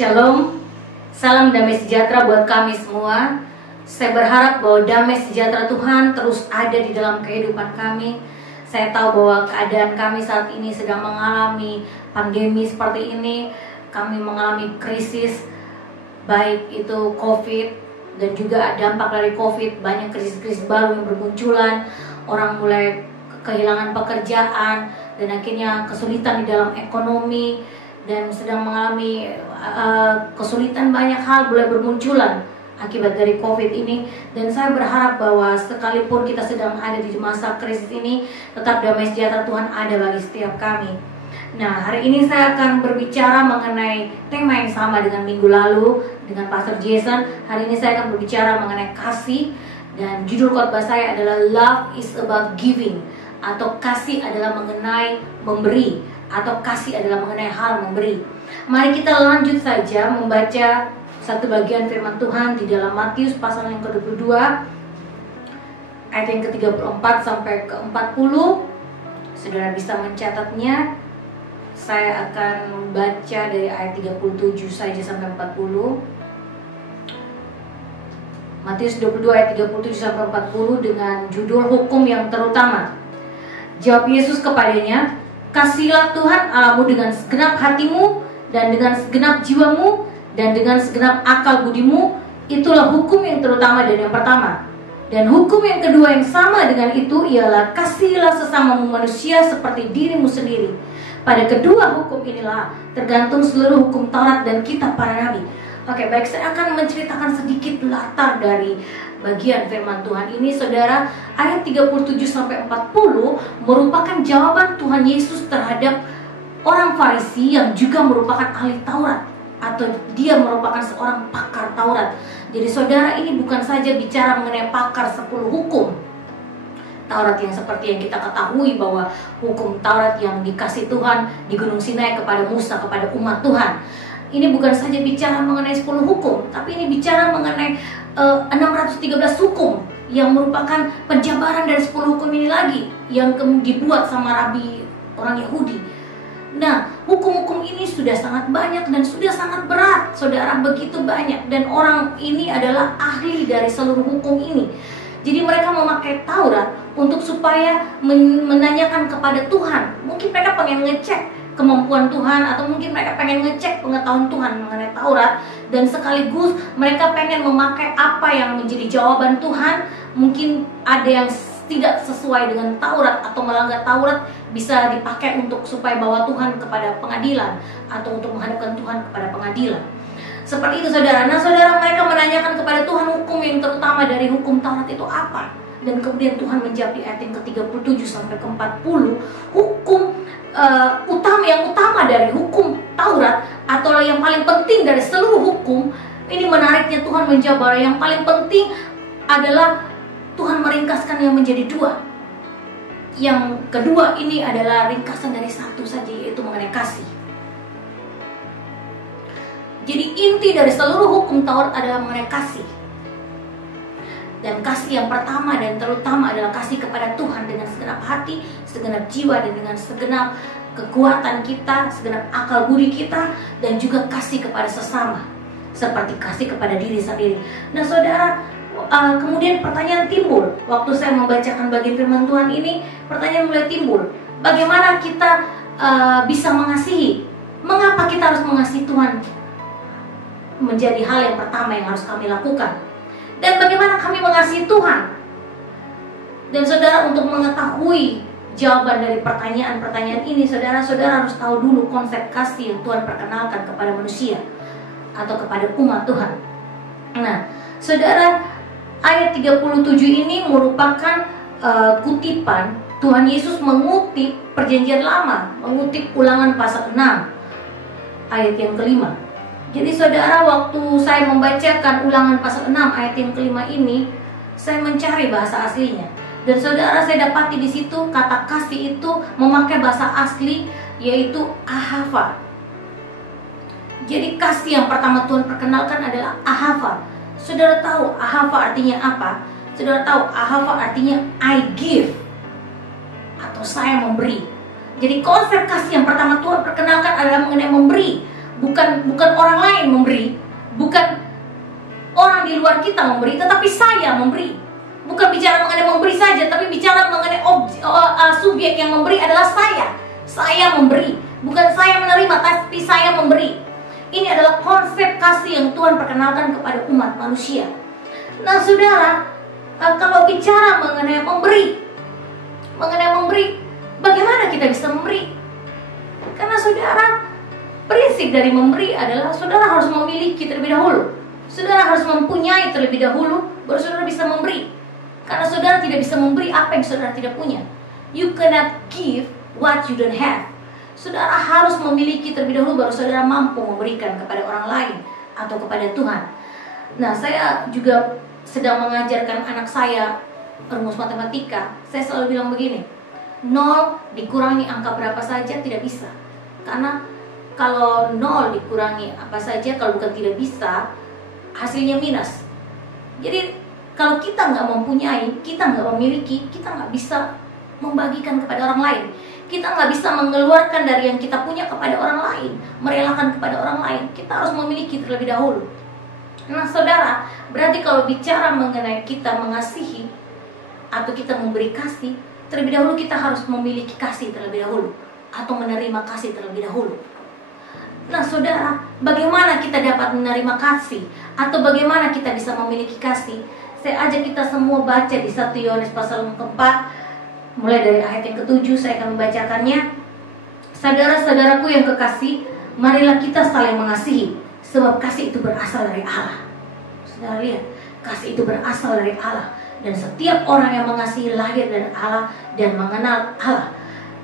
Shalom, salam damai sejahtera buat kami semua. Saya berharap bahwa damai sejahtera Tuhan terus ada di dalam kehidupan kami. Saya tahu bahwa keadaan kami saat ini sedang mengalami pandemi seperti ini. Kami mengalami krisis, baik itu COVID dan juga dampak dari COVID. Banyak krisis-krisis baru yang bermunculan. Orang mulai kehilangan pekerjaan dan akhirnya kesulitan di dalam ekonomi, dan sedang mengalami kesulitan, banyak hal mulai bermunculan akibat dari COVID ini. Dan saya berharap bahwa sekalipun kita sedang ada di masa krisis ini, tetap damai sejahtera Tuhan ada bagi setiap kami. Nah, hari ini saya akan berbicara mengenai tema yang sama dengan minggu lalu dengan Pastor Jason. Hari ini saya akan berbicara mengenai kasih, dan judul khotbah saya adalah Love is about giving, atau kasih adalah mengenai memberi, atau kasih adalah mengenai hal memberi. Mari kita lanjut saja membaca satu bagian firman Tuhan di dalam Matius pasal yang ke-22 ayat yang ke-34 sampai ke-40. Saudara bisa mencatatnya. Saya akan membaca dari ayat 37 saja sampai 40. Matius 22 ayat 37 sampai 40 dengan judul hukum yang terutama. Jawab Yesus kepadanya, "Kasihilah Tuhan Allahmu dengan segenap hatimu dan dengan segenap jiwamu dan dengan segenap akal budimu. Itulah hukum yang terutama dan yang pertama. Dan hukum yang kedua yang sama dengan itu ialah kasihilah sesamamu manusia seperti dirimu sendiri. Pada kedua hukum inilah tergantung seluruh hukum Taurat dan kitab para nabi." Oke, baik, saya akan menceritakan sedikit latar dari bagian firman Tuhan ini. Saudara, ayat 37 sampai 40 merupakan jawaban Tuhan Yesus terhadap orang Farisi yang juga merupakan ahli Taurat, atau dia merupakan seorang pakar Taurat. Jadi saudara, ini bukan saja bicara mengenai pakar 10 hukum Taurat yang seperti yang kita ketahui bahwa hukum Taurat yang dikasih Tuhan di Gunung Sinai kepada Musa, kepada umat Tuhan. Ini bukan saja bicara mengenai 10 hukum, tapi ini bicara mengenai 613 hukum yang merupakan penjabaran dari 10 hukum ini lagi yang dibuat sama rabi orang Yahudi. Nah, hukum-hukum ini sudah sangat banyak dan sudah sangat berat, saudara, begitu banyak. Dan orang ini adalah ahli dari seluruh hukum ini. Jadi mereka memakai Taurat untuk supaya menanyakan kepada Tuhan. Mungkin mereka pengen ngecek kemampuan Tuhan, atau mungkin mereka pengen ngecek pengetahuan Tuhan mengenai Taurat, dan sekaligus mereka pengen memakai apa yang menjadi jawaban Tuhan. Mungkin ada yang tidak sesuai dengan Taurat atau melanggar Taurat, bisa dipakai untuk supaya bawa Tuhan kepada pengadilan, atau untuk menghadapkan Tuhan kepada pengadilan. Seperti itu, saudara. Nah, saudara, mereka menanyakan kepada Tuhan hukum yang terutama dari hukum Taurat itu apa. Dan kemudian Tuhan menjawab di ayat yang ke-37 sampai ke-40, hukum yang utama dari hukum Taurat, atau yang paling penting dari seluruh hukum. Ini menariknya, Tuhan menjawab bahwa yang paling penting adalah Tuhan meringkaskannya menjadi dua. Yang kedua ini adalah ringkasan dari satu saja, yaitu mengenai kasih. Jadi inti dari seluruh hukum Taurat adalah mengenai kasih. Dan kasih yang pertama dan terutama adalah kasih kepada Tuhan dengan segenap hati, segenap jiwa, dan dengan segenap kekuatan kita, segenap akal budi kita, dan juga kasih kepada sesama, seperti kasih kepada diri sendiri. Nah, saudara, kemudian pertanyaan timbul waktu saya membacakan bagian firman Tuhan ini. Pertanyaan mulai timbul, bagaimana kita bisa mengasihi? Mengapa kita harus mengasihi Tuhan? Menjadi hal yang pertama yang harus kami lakukan. Dan bagaimana kami mengasihi Tuhan? Dan saudara, untuk mengetahui jawaban dari pertanyaan-pertanyaan ini, saudara harus tahu dulu konsep kasih yang Tuhan perkenalkan kepada manusia atau kepada umat Tuhan. Nah, saudara, ayat 37 ini merupakan kutipan Tuhan Yesus mengutip perjanjian lama, mengutip Ulangan pasal 6 ayat yang kelima. Jadi saudara, waktu saya membacakan Ulangan pasal 6 ayat yang kelima ini, saya mencari bahasa aslinya. Dan saudara, saya dapati di situ kata kasih itu memakai bahasa asli, yaitu ahava. Jadi kasih yang pertama Tuhan perkenalkan adalah ahava. Saudara tahu ahava artinya apa? Saudara tahu ahava artinya I give, atau saya memberi. Jadi konsep kasih yang pertama Tuhan perkenalkan adalah mengenai memberi. bukan orang lain memberi, bukan orang di luar kita memberi, tetapi saya memberi. Bukan bicara mengenai memberi saja, tapi bicara mengenai subjek yang memberi adalah saya. Saya memberi, bukan saya menerima, tapi saya memberi. Ini adalah konsep kasih yang Tuhan perkenalkan kepada umat manusia. Nah saudara, kalau bicara mengenai memberi, bagaimana kita bisa memberi? Karena saudara, prinsip dari memberi adalah saudara harus memiliki terlebih dahulu. Saudara harus mempunyai terlebih dahulu, baru saudara bisa memberi. Karena saudara tidak bisa memberi apa yang saudara tidak punya. You cannot give what you don't have. Saudara harus memiliki terlebih dahulu, baru saudara mampu memberikan kepada orang lain atau kepada Tuhan. Nah, saya juga sedang mengajarkan anak saya rumus matematika. Saya selalu bilang begini, 0 dikurangi angka berapa saja tidak bisa. Karena kalau 0 dikurangi apa saja, kalau bukan tidak bisa, hasilnya minus. Jadi kalau kita nggak mempunyai, kita nggak memiliki, kita nggak bisa membagikan kepada orang lain. Kita nggak bisa mengeluarkan dari yang kita punya kepada orang lain, merelakan kepada orang lain. Kita harus memiliki terlebih dahulu. Nah saudara, berarti kalau bicara mengenai kita mengasihi atau kita memberi kasih, terlebih dahulu kita harus memiliki kasih terlebih dahulu, atau menerima kasih terlebih dahulu. Nah saudara, bagaimana kita dapat menerima kasih, atau bagaimana kita bisa memiliki kasih? Saya ajak kita semua baca di 1 Yohanes pasal 4, mulai dari ayat yang ke-7, saya akan membacakannya. Saudara-saudaraku yang kekasih, marilah kita saling mengasihi, sebab kasih itu berasal dari Allah. Saudara lihat, kasih itu berasal dari Allah, dan setiap orang yang mengasihi lahir dari Allah dan mengenal Allah.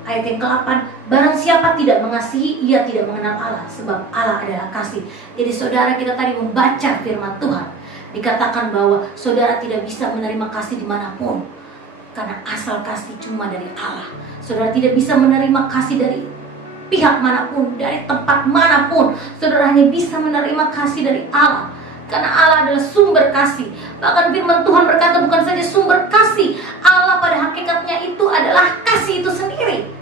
Ayat yang ke-8, barang siapa tidak mengasihi, ia tidak mengenal Allah, sebab Allah adalah kasih. Jadi saudara, kita tadi membaca firman Tuhan, dikatakan bahwa saudara tidak bisa menerima kasih dimanapun, karena asal kasih cuma dari Allah. Saudara tidak bisa menerima kasih dari pihak manapun, dari tempat manapun. Saudara hanya bisa menerima kasih dari Allah, karena Allah adalah sumber kasih. Bahkan firman Tuhan berkata bukan saja sumber kasih, Allah pada hakikatnya itu adalah kasih itu sendiri.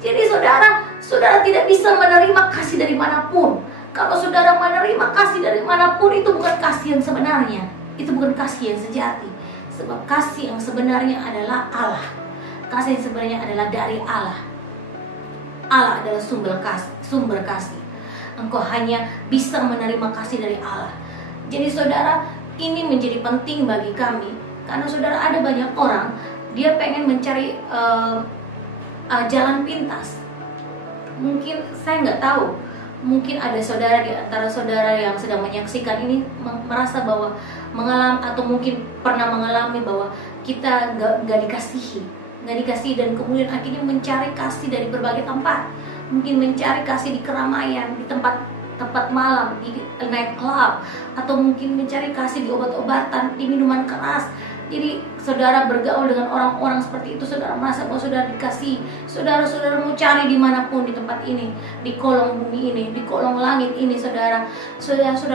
Jadi saudara tidak bisa menerima kasih dari manapun. Kalau saudara menerima kasih dari manapun, itu bukan kasih yang sebenarnya. Itu bukan kasih yang sejati. Sebab kasih yang sebenarnya adalah Allah. Kasih yang sebenarnya adalah dari Allah. Allah adalah sumber kasih. Engkau hanya bisa menerima kasih dari Allah. Jadi saudara, ini menjadi penting bagi kami. Karena saudara, ada banyak orang, dia pengen mencari jalan pintas. Mungkin saya nggak tahu, mungkin ada saudara di antara saudara yang sedang menyaksikan ini merasa bahwa mengalami, atau mungkin pernah mengalami bahwa kita nggak dikasihi dan kemudian akhirnya mencari kasih dari berbagai tempat. Mungkin mencari kasih di keramaian, di tempat malam, di night club, atau mungkin mencari kasih di obat-obatan, di minuman keras. Jadi saudara bergaul dengan orang-orang seperti itu, saudara merasa bahwa saudara dikasih. Saudara mau cari dimanapun di tempat ini, di kolong bumi ini, di kolong langit ini, saudara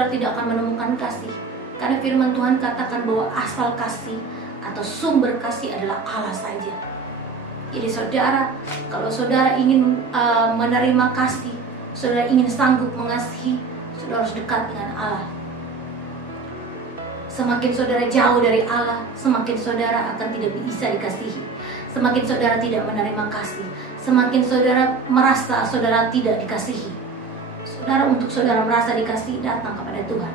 tidak akan menemukan kasih. Karena firman Tuhan katakan bahwa asal kasih atau sumber kasih adalah Allah saja. Jadi saudara, kalau saudara ingin menerima kasih, saudara ingin sanggup mengasihi, saudara harus dekat dengan Allah. Semakin saudara jauh dari Allah, semakin saudara akan tidak bisa dikasihi. Semakin saudara tidak menerima kasih, semakin saudara merasa saudara tidak dikasihi. Saudara, untuk saudara merasa dikasihi, datang kepada Tuhan.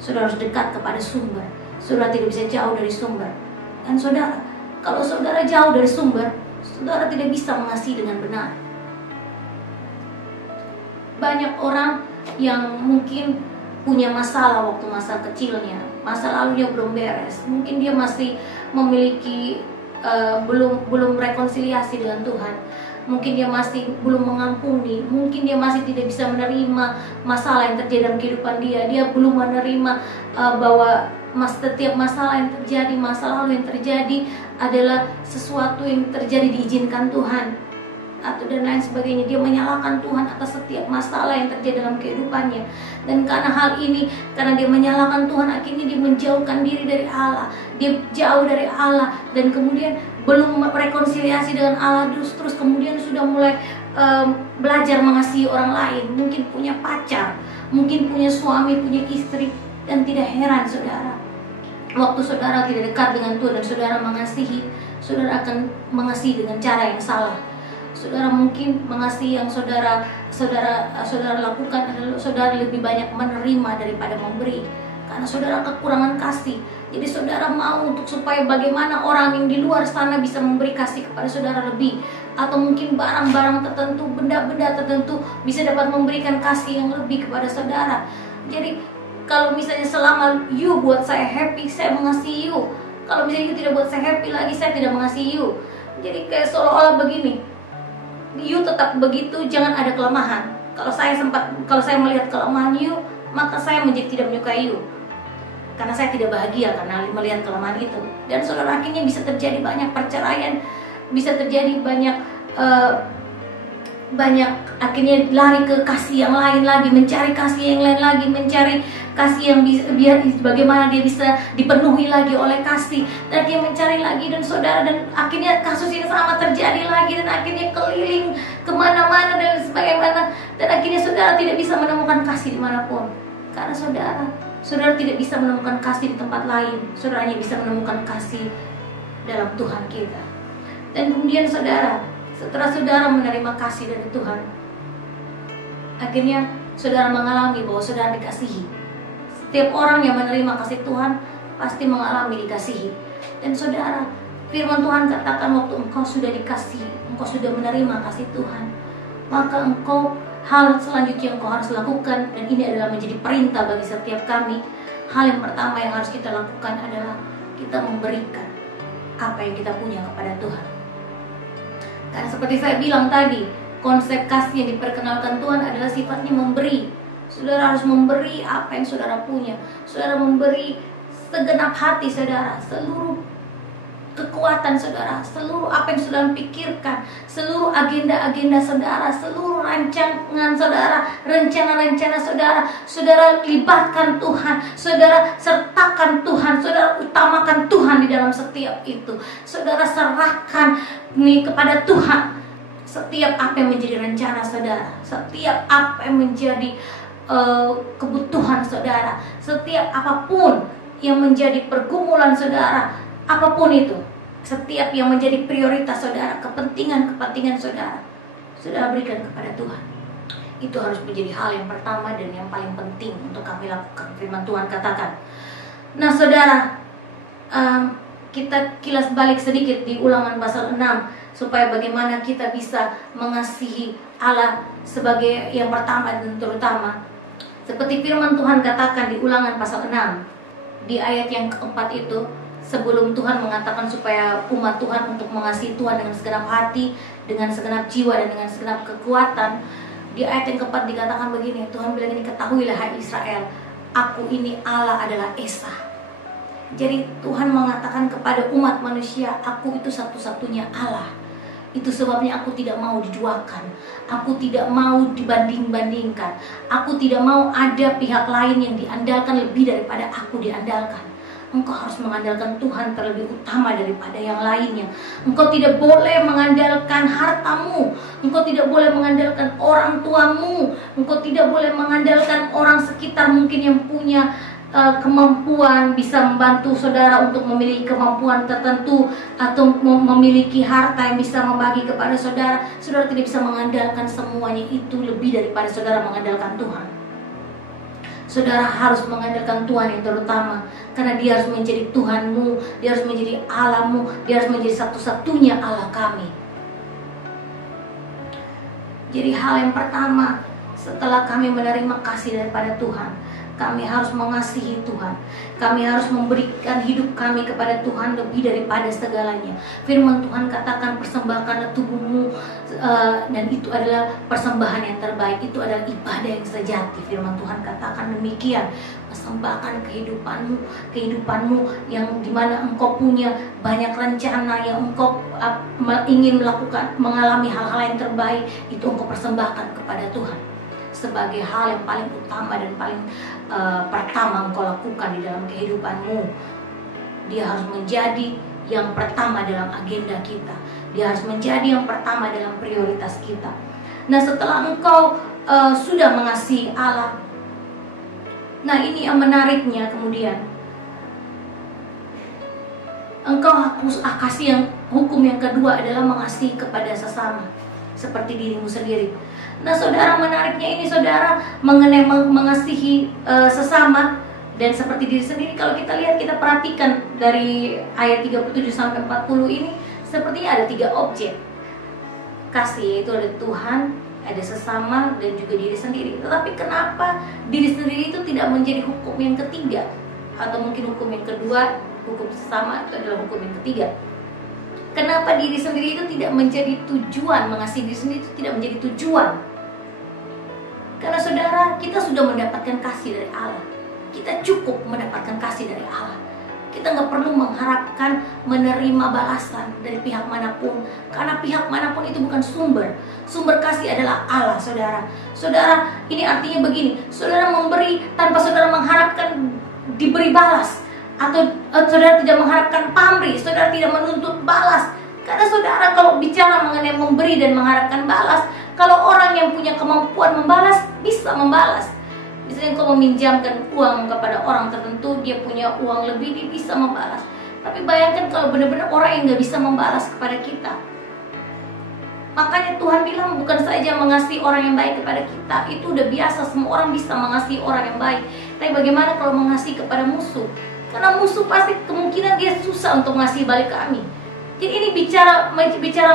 Saudara harus dekat kepada sumber. Saudara tidak bisa jauh dari sumber. Dan saudara, kalau saudara jauh dari sumber, saudara tidak bisa mengasihi dengan benar. Banyak orang yang mungkin punya masalah waktu masa kecilnya, masa lalunya belum beres. Mungkin dia masih memiliki belum rekonsiliasi dengan Tuhan. Mungkin dia masih belum mengampuni. Mungkin dia masih tidak bisa menerima masalah yang terjadi dalam kehidupan dia. Dia belum menerima bahwa setiap masalah yang terjadi, masa lalu yang terjadi adalah sesuatu yang terjadi diizinkan Tuhan, atau dan lain sebagainya. Dia menyalahkan Tuhan atas setiap masalah yang terjadi dalam kehidupannya. Dan karena hal ini, karena dia menyalahkan Tuhan, akhirnya dia menjauhkan diri dari Allah. Dia jauh dari Allah, dan kemudian belum rekonsiliasi dengan Allah, terus kemudian sudah mulai belajar mengasihi orang lain, mungkin punya pacar, mungkin punya suami, punya istri, dan tidak heran saudara, waktu saudara tidak dekat dengan Tuhan dan saudara mengasihi, saudara akan mengasihi dengan cara yang salah. Saudara mungkin mengasihi yang saudara lakukan adalah saudara lebih banyak menerima daripada memberi, karena saudara kekurangan kasih. Jadi saudara mau untuk supaya bagaimana orang yang di luar sana bisa memberi kasih kepada saudara lebih, atau mungkin barang-barang tertentu, benda-benda tertentu bisa dapat memberikan kasih yang lebih kepada saudara. Jadi kalau misalnya selama you buat saya happy, saya mengasihi you. Kalau misalnya you tidak buat saya happy lagi, saya tidak mengasihi you. Jadi kayak seolah-olah begini, you tetap begitu, jangan ada kelemahan. Kalau saya melihat kelemahan you, maka saya menjadi tidak menyukai you, karena saya tidak bahagia karena melihat kelemahan itu. Dan saudara, akhirnya bisa terjadi banyak perceraian, bisa terjadi banyak akhirnya lari ke kasih yang lain lagi, mencari kasih yang lain lagi, mencari kasih yang biar bagaimana dia bisa dipenuhi lagi oleh kasih, dan dia mencari lagi. Dan saudara, dan akhirnya kasus yang sama terjadi lagi, dan akhirnya keliling kemana-mana dan sebagaimana, dan akhirnya saudara tidak bisa menemukan kasih dimanapun, karena saudara tidak bisa menemukan kasih di tempat lain. Saudara hanya bisa menemukan kasih dalam Tuhan kita. Dan kemudian saudara, setelah saudara menerima kasih dari Tuhan, akhirnya saudara mengalami bahwa saudara dikasihi. Setiap orang yang menerima kasih Tuhan pasti mengalami dikasihi. Dan saudara, firman Tuhan katakan, waktu engkau sudah dikasihi, engkau sudah menerima kasih Tuhan, maka hal selanjutnya yang engkau harus lakukan, dan ini adalah menjadi perintah bagi setiap kami. Hal yang pertama yang harus kita lakukan adalah kita memberikan apa yang kita punya kepada Tuhan. Karena seperti saya bilang tadi, konsep kasih yang diperkenalkan Tuhan adalah sifatnya memberi. Saudara harus memberi apa yang saudara punya. Saudara memberi segenap hati saudara, seluruh kekuatan saudara, seluruh apa yang saudara pikirkan, seluruh agenda-agenda saudara, seluruh rancangan saudara, rencana-rencana saudara. Saudara libatkan Tuhan, saudara sertakan Tuhan, saudara utamakan Tuhan di dalam setiap itu. Saudara serahkan kepada Tuhan setiap apa yang menjadi rencana saudara, setiap apa yang menjadi kebutuhan saudara, setiap apapun yang menjadi pergumulan saudara, apapun itu, setiap yang menjadi prioritas saudara, kepentingan saudara, saudara berikan kepada Tuhan. Itu harus menjadi hal yang pertama dan yang paling penting untuk kami lakukan. Firman Tuhan katakan. Nah saudara, kita kilas balik sedikit di Ulangan pasal 6, supaya bagaimana kita bisa mengasihi Allah sebagai yang pertama dan terutama. Seperti firman Tuhan katakan di Ulangan pasal 6, di ayat yang keempat itu, sebelum Tuhan mengatakan supaya umat Tuhan untuk mengasihi Tuhan dengan segenap hati, dengan segenap jiwa, dan dengan segenap kekuatan, di ayat yang keempat dikatakan begini, Tuhan bilang ini, ketahuilah hai Israel, aku ini Allah adalah Esa. Jadi Tuhan mengatakan kepada umat manusia, aku itu satu-satunya Allah. Itu sebabnya aku tidak mau diduakan, aku tidak mau dibanding-bandingkan, aku tidak mau ada pihak lain yang diandalkan lebih daripada aku diandalkan. Engkau harus mengandalkan Tuhan terlebih utama daripada yang lainnya. Engkau tidak boleh mengandalkan hartamu, engkau tidak boleh mengandalkan orang tuamu, engkau tidak boleh mengandalkan orang sekitar mungkin yang punya kemampuan bisa membantu saudara untuk memiliki kemampuan tertentu, atau memiliki harta yang bisa membagi kepada saudara. Saudara tidak bisa mengandalkan semuanya itu lebih daripada saudara mengandalkan Tuhan. Saudara harus mengandalkan Tuhan yang terutama, karena Dia harus menjadi Tuhanmu, Dia harus menjadi Allahmu, Dia harus menjadi satu-satunya Allah kami. Jadi hal yang pertama setelah kami menerima kasih daripada Tuhan, kami harus mengasihi Tuhan. Kami harus memberikan hidup kami kepada Tuhan lebih daripada segalanya. Firman Tuhan katakan, persembahkanlah tubuhmu, dan itu adalah persembahan yang terbaik. Itu adalah ibadah yang sejati. Firman Tuhan katakan demikian. Persembahkan kehidupanmu yang dimana engkau punya banyak rencana, yang engkau ingin mengalami hal-hal yang terbaik, itu engkau persembahkan kepada Tuhan sebagai hal yang paling utama dan paling pertama engkau lakukan di dalam kehidupanmu. Dia harus menjadi yang pertama dalam agenda kita. Dia harus menjadi yang pertama dalam prioritas kita. Nah, setelah engkau sudah mengasihi Allah, nah ini yang menariknya kemudian, engkau kasih yang hukum yang kedua adalah mengasihi kepada sesama seperti dirimu sendiri. Nah, saudara, menariknya ini saudara mengenai mengasihi sesama dan seperti diri sendiri. Kalau kita lihat, kita perhatikan dari ayat 37 sampai 40 ini, sepertinya ada 3 objek kasih, yaitu ada Tuhan, ada sesama, dan juga diri sendiri. Tetapi kenapa diri sendiri itu tidak menjadi hukum yang ketiga, atau mungkin hukum yang kedua, hukum sesama itu adalah hukum yang ketiga? Kenapa diri sendiri itu tidak menjadi tujuan, mengasihi diri sendiri itu tidak menjadi tujuan? Karena saudara, kita sudah mendapatkan kasih dari Allah. Kita cukup mendapatkan kasih dari Allah. Kita nggak perlu mengharapkan menerima balasan dari pihak manapun, karena pihak manapun itu bukan sumber. Sumber kasih adalah Allah, saudara. Saudara, ini artinya begini: saudara memberi tanpa saudara mengharapkan diberi balas, atau saudara tidak mengharapkan pamrih, saudara tidak menuntut balas. Karena saudara, kalau bicara mengenai memberi dan mengharapkan balas, kalau orang yang punya kemampuan membalas bisa membalas. Misalnya kau meminjamkan uang kepada orang tertentu, dia punya uang lebih, dia bisa membalas. Tapi bayangkan kalau benar-benar orang yang nggak bisa membalas kepada kita. Makanya Tuhan bilang bukan saja mengasihi orang yang baik kepada kita, itu udah biasa, semua orang bisa mengasihi orang yang baik. Tapi bagaimana kalau mengasihi kepada musuh? Karena musuh pasti kemungkinan dia susah untuk mengasihi balik kami. Jadi ini bicara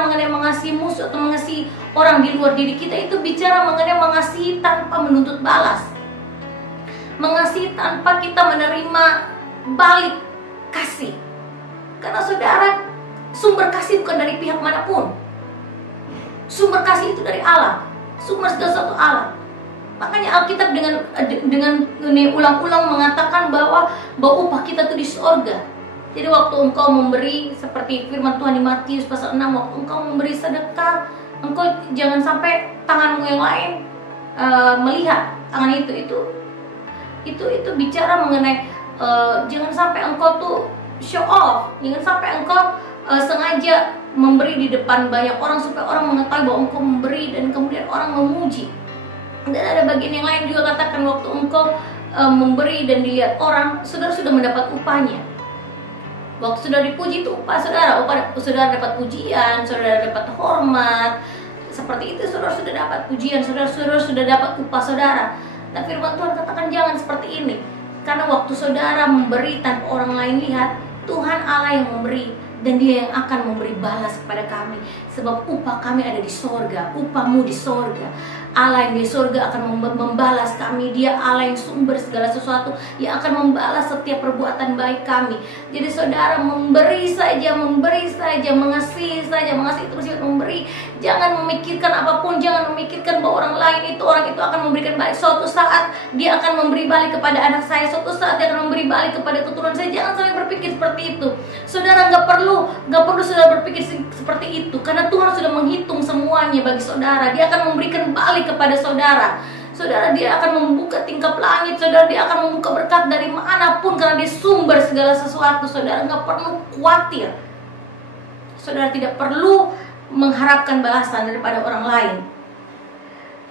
mengenai mengasihi musuh atau mengasihi orang di luar diri kita, itu bicara mengenai mengasihi tanpa menuntut balas. Mengasihi tanpa kita menerima balik kasih. Karena saudara, sumber kasih bukan dari pihak manapun. Sumber kasih itu dari Allah. Sumber segala sesuatu Allah. Makanya Alkitab dengan ulang-ulang mengatakan bahwa upah kita itu di sorga. Jadi waktu engkau memberi, seperti firman Tuhan di Matius pasal 6, waktu engkau memberi sedekah, engkau jangan sampai tanganmu yang lain melihat tangan itu bicara mengenai jangan sampai engkau tuh show off, jangan sampai engkau sengaja memberi di depan banyak orang supaya orang mengetahui bahwa engkau memberi dan kemudian orang memuji. Dan ada bagian yang lain juga katakan waktu engkau memberi dan dilihat orang, saudara sudah mendapat upahnya. Waktu sudah dipuji itu upah saudara, saudara dapat pujian, saudara dapat hormat. Seperti itu saudara sudah dapat pujian, saudara sudah dapat upah saudara. Nah, firman Tuhan katakan jangan seperti ini. Karena waktu saudara memberi tanpa orang lain lihat, Tuhan Allah yang memberi, dan Dia yang akan memberi balas kepada kami. Sebab upah kami ada di sorga, upahmu di sorga. Allah yang di sorga akan membalas kami. Dia Allah yang sumber segala sesuatu, yang akan membalas setiap perbuatan baik kami. Jadi saudara, memberi saja, mengasihi saja, mengasihi itu bersifat memberi. Jangan memikirkan apapun, jangan memikirkan bahwa orang itu akan memberikan balik. Suatu saat dia akan memberi balik kepada anak saya, suatu saat dia akan memberi balik kepada keturunan saya. Jangan sampai berpikir seperti itu. Saudara, nggak perlu saudara berpikir seperti itu, karena Tuhan sudah menghitung semuanya bagi saudara. Dia akan memberikan balik kepada saudara. Saudara, Dia akan membuka tingkap langit. Saudara, Dia akan membuka berkat dari manapun, karena Dia sumber segala sesuatu. Saudara nggak perlu khawatir. Saudara tidak perlu mengharapkan balasan daripada orang lain.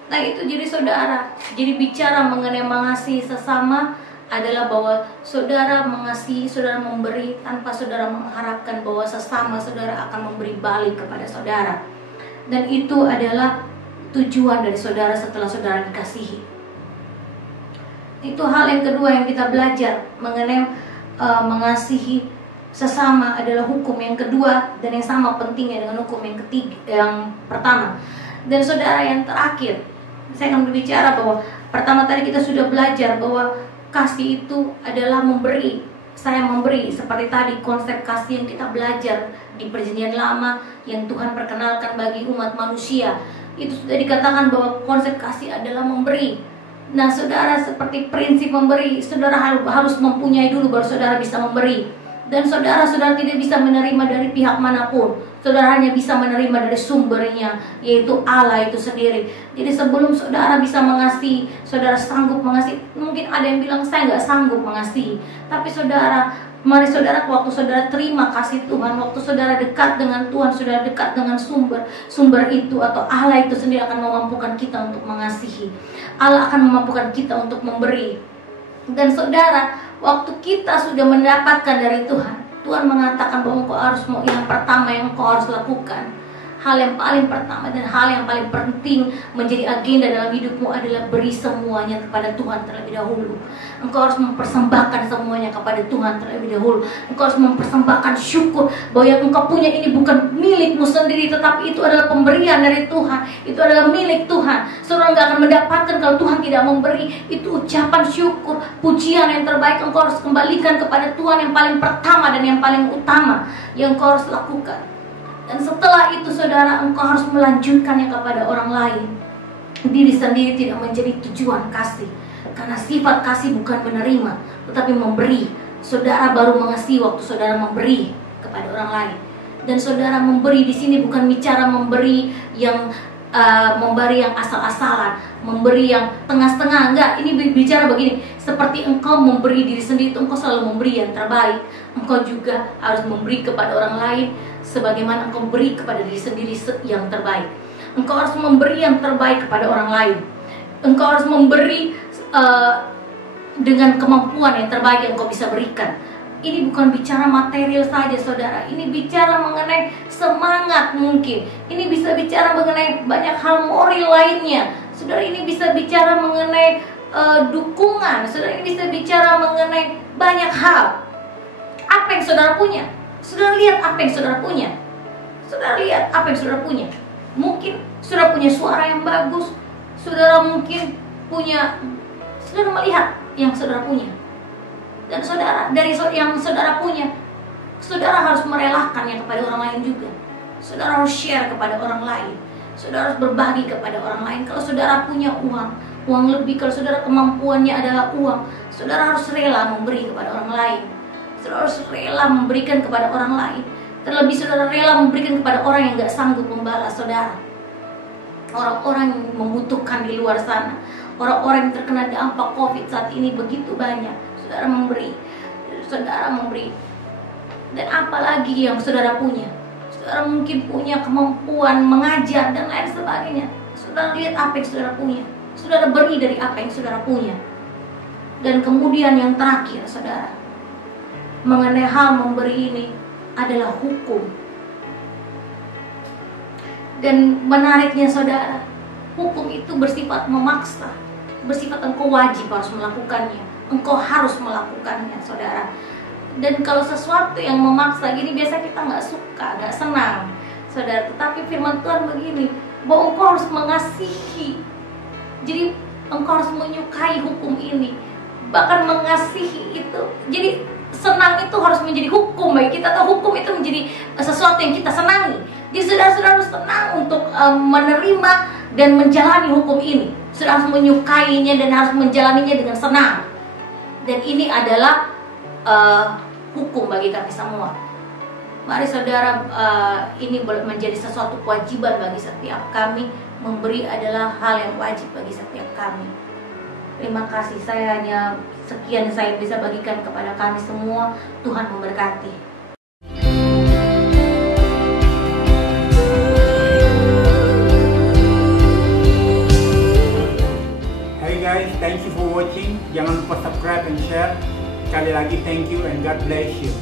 Nah itu jadi saudara, jadi bicara mengenai mengasihi sesama adalah bahwa saudara mengasihi, saudara memberi tanpa saudara mengharapkan bahwa sesama saudara akan memberi balik kepada saudara. Dan itu adalah tujuan dari saudara setelah saudara dikasihi. Itu hal yang kedua yang kita belajar mengenai mengasihi sesama adalah hukum yang kedua, dan yang sama pentingnya dengan hukum yang ketiga, yang pertama. Dan saudara, yang terakhir saya akan berbicara bahwa pertama tadi kita sudah belajar bahwa kasih itu adalah memberi. Saya memberi, seperti tadi konsep kasih yang kita belajar di Perjanjian Lama yang Tuhan perkenalkan bagi umat manusia. Itu sudah dikatakan bahwa konsep kasih adalah memberi. Nah saudara, seperti prinsip memberi, saudara harus mempunyai dulu baru saudara bisa memberi. Dan saudara tidak bisa menerima dari pihak manapun. Saudara hanya bisa menerima dari sumbernya, yaitu Allah itu sendiri. Jadi sebelum saudara bisa mengasihi, saudara sanggup mengasihi. Mungkin ada yang bilang saya nggak sanggup mengasihi, tapi saudara, Mari saudara, waktu saudara terima kasih Tuhan, waktu saudara dekat dengan Tuhan, saudara dekat dengan sumber itu atau Allah itu sendiri akan memampukan kita untuk mengasihi. Allah akan memampukan kita untuk memberi. Dan saudara, waktu kita sudah mendapatkan dari Tuhan, Tuhan mengatakan bahwa engkau harus yang pertama yang engkau harus lakukan, hal yang paling pertama dan hal yang paling penting menjadi agenda dalam hidupmu adalah beri semuanya kepada Tuhan terlebih dahulu. Engkau harus mempersembahkan semuanya kepada Tuhan terlebih dahulu. Engkau harus mempersembahkan syukur bahwa yang engkau punya ini bukan milikmu sendiri, tetapi itu adalah pemberian dari Tuhan. Itu adalah milik Tuhan. Saudara nggak akan mendapatkan kalau Tuhan tidak memberi. Itu ucapan syukur, pujian yang terbaik. Engkau harus kembalikan kepada Tuhan yang paling pertama dan yang paling utama yang engkau harus lakukan. Dan setelah itu saudara, engkau harus melanjutkannya kepada orang lain. Diri sendiri tidak menjadi tujuan kasih, karena sifat kasih bukan menerima, tetapi memberi. Saudara baru mengasihi waktu saudara memberi kepada orang lain. Dan saudara memberi di sini bukan bicara memberi yang asal-asalan, memberi yang tengah-tengah. Enggak, ini bicara begini. Seperti engkau memberi diri sendiri, engkau selalu memberi yang terbaik. Engkau juga harus memberi kepada orang lain sebagaimana engkau beri kepada diri sendiri yang terbaik. Engkau harus memberi yang terbaik kepada orang lain. Engkau harus memberi dengan kemampuan yang terbaik yang engkau bisa berikan. Ini bukan bicara material saja saudara. Ini bicara mengenai semangat mungkin. Ini bisa bicara mengenai banyak hal moral lainnya. Saudara, ini bisa bicara mengenai dukungan. Saudara, ini bisa bicara mengenai banyak hal. Apa yang saudara punya? Saudara lihat apa yang saudara punya. Saudara lihat apa yang saudara punya. Mungkin saudara punya suara yang bagus. Saudara mungkin punya. Saudara melihat yang saudara punya. Dan saudara, dari yang saudara punya, saudara harus merelakannya kepada orang lain juga. Saudara harus share kepada orang lain. Saudara harus berbagi kepada orang lain. Kalau saudara punya uang lebih, kalau saudara kemampuannya adalah uang, saudara harus rela memberi kepada orang lain. Saudara harus rela memberikan kepada orang lain. Terlebih saudara rela memberikan kepada orang yang gak sanggup membalas saudara. Orang-orang yang membutuhkan di luar sana. Orang-orang yang terkena dampak COVID saat ini begitu banyak. Saudara memberi. Saudara memberi. Dan apalagi yang saudara punya. Saudara mungkin punya kemampuan mengajar dan lain sebagainya. Saudara lihat apa yang saudara punya. Saudara beri dari apa yang saudara punya. Dan kemudian yang terakhir saudara, mengenai hal memberi ini adalah hukum. Dan menariknya saudara, hukum itu bersifat memaksa, bersifat engkau wajib harus melakukannya, engkau harus melakukannya saudara. Dan kalau sesuatu yang memaksa gini biasa kita nggak suka, nggak senang saudara. Tetapi firman Tuhan begini, bahwa engkau harus mengasihi. Jadi engkau harus menyukai hukum ini, bahkan mengasihi itu. Jadi senang itu harus menjadi hukum bagi kita, atau hukum itu menjadi sesuatu yang kita senangi. Jadi saudara-saudara harus senang untuk menerima dan menjalani hukum ini. Saudara harus menyukainya dan harus menjalaninya dengan senang. Dan ini adalah hukum bagi kami semua. Mari saudara, ini menjadi sesuatu kewajiban bagi setiap kami. Memberi adalah hal yang wajib bagi setiap kami. Terima kasih, saya hanya sekian saya bisa bagikan kepada kami semua. Tuhan memberkati. Hey guys, thank you for watching. Jangan lupa subscribe and share. Sekali lagi thank you and God bless you.